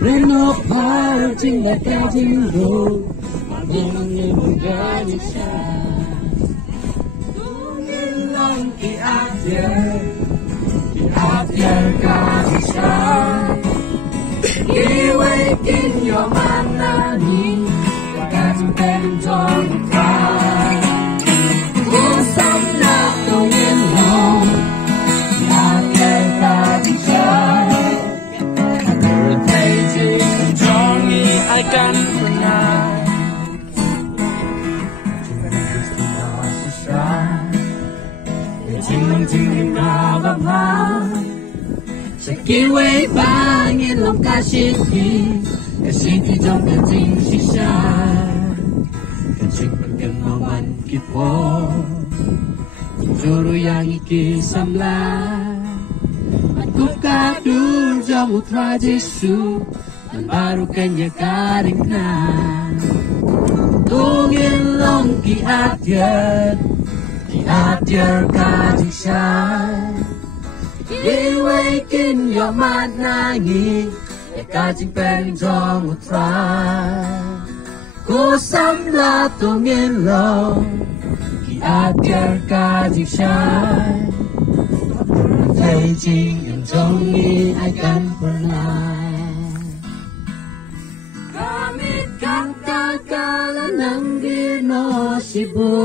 Preno para cinta kajimu, mungkin menjadi syah. Tungin lang kiatir kasih syah. Iwakin yo manani, kasih penjong utrai. Usap na tungin long, kiatir kasih syah. I can pernah Jing rabama sa kiway bangin long kasiti jong kating sisya kacik pagkamaman kipo juru yang ikisamla magkukadur jong utra Jesu dan baru kanya karing na tungin long kiatir kasih syah. Iwakin yo manangi kasih penjong utrai. Kusam la tungin long kiatir kasih syah. Thầy chỉ em trong nghĩ ai kan pernah. Sibu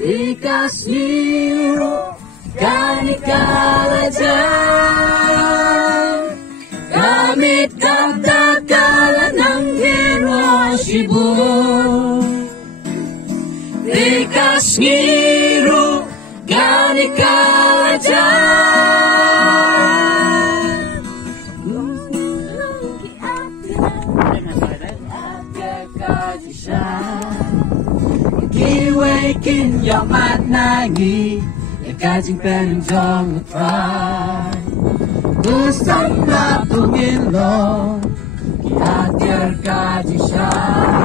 dikasih kanikalajan kami katakan ng hero Sibu dikasih kanikalajan Iwakin yo manangi kasih penjong utrai. Kusam na tungin long kiatir kasih syah.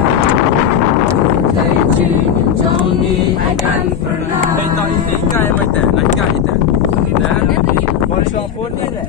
Thầy chỉ trong ni ai kan pernah. Thầy tao ini kai mai teh, nai kai teh. Dan, boleh siapun ni deh.